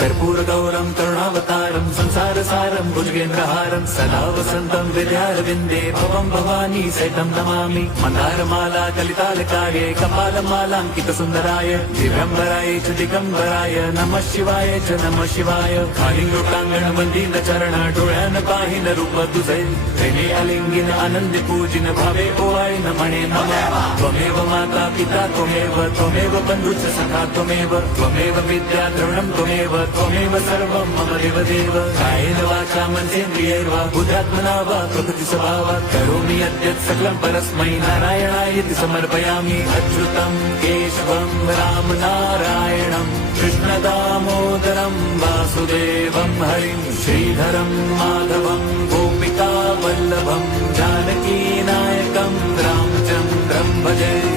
कर्पूरगौरं करुणावतारं संसारसारं भुजगेन्द्रहारं सदा वसन्तं विद्यारविन्दे भवं भवानी सहितं नमामि। मन्दारमाला कलितालकाये कपालमालाङ्कितसुन्दराय दिव्यम्बराय च दिगम्बराय नमः शिवाय च नमः शिवाय। कालिङ्गोटाङ्गणवन्दीन चरण डोळ्यान पाहिन रूप तुझे प्रेमे अलिंगिन आनंदी पूजिन भावे ओवाय न म्हणे नमः। त्वमेव माता पिता त्वमेव बन्धुश्च सखा त्वमेव विद्या द्रविणं त्वमेव सर्वं मम देवदेव। कायेन वाचा मनसेन्द्रियैर्वा बुद्ध्यात्मना वा प्रकृतिस्वभावात् करोमि यद्यत् सकलं परस्मै नारायणायेति समर्पयामि। अच्युतं केशवं रामनारायणं कृष्णदामोदरं वासुदेवं हरिं श्रीधरं माधवं गोपिकावल्लभं जानकीनायकं रामचन्द्रं भजे।